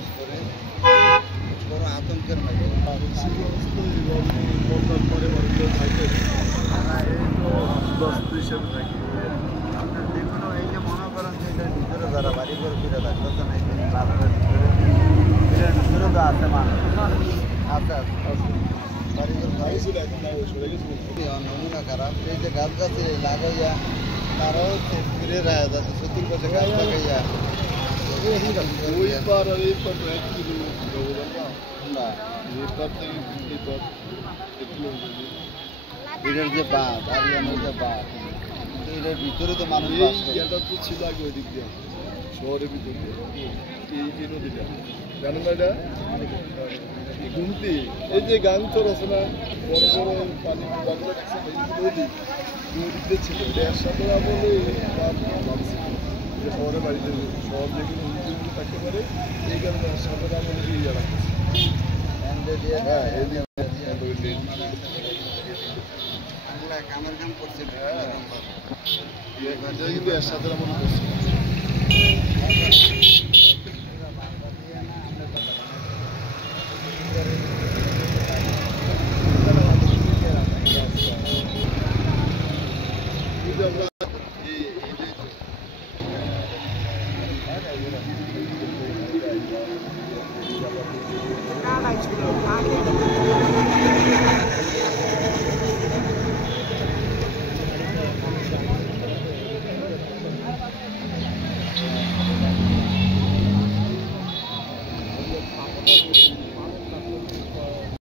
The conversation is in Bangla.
কাজ করে বড় আতঙ্কের মধ্যে আপনার যে কোনো এই যে মনে করেন যে এটার ভিতরে যারা বাড়ি করে ফিরে থাকতেছেন এই রাস্তার ভিতরে এটার ভিতরে তো আছে মানুষ আছে বাড়ি করে নমুনা খারাপ এই যে গাছ গাছ লাগাইয়া তারাও ফিরে রাখা যাচ্ছে সত্যি পাশে গাছ লাগাইয়া এটার যে বাঁধ আরিয়ানোর যে বাঁধ এটার ভিতরে তো মানুষ তো ছিল আগে ওই দিক দিয়ে শহরের ভিতরে এই নদীটা জানেন না এটা ঘুমতি এই যে গান চর আছে না বড় বড় পানি বাংলা নদী নদীতে ছিল এর সাথে আমলে শহরে বাড়িতে শহর যেগুলো উঁচু থাকতে পারে এই কারণে সাথে আমলে দিয়ে যারা কামের কাম করছে কিন্তু এর সাথে আমলে করছে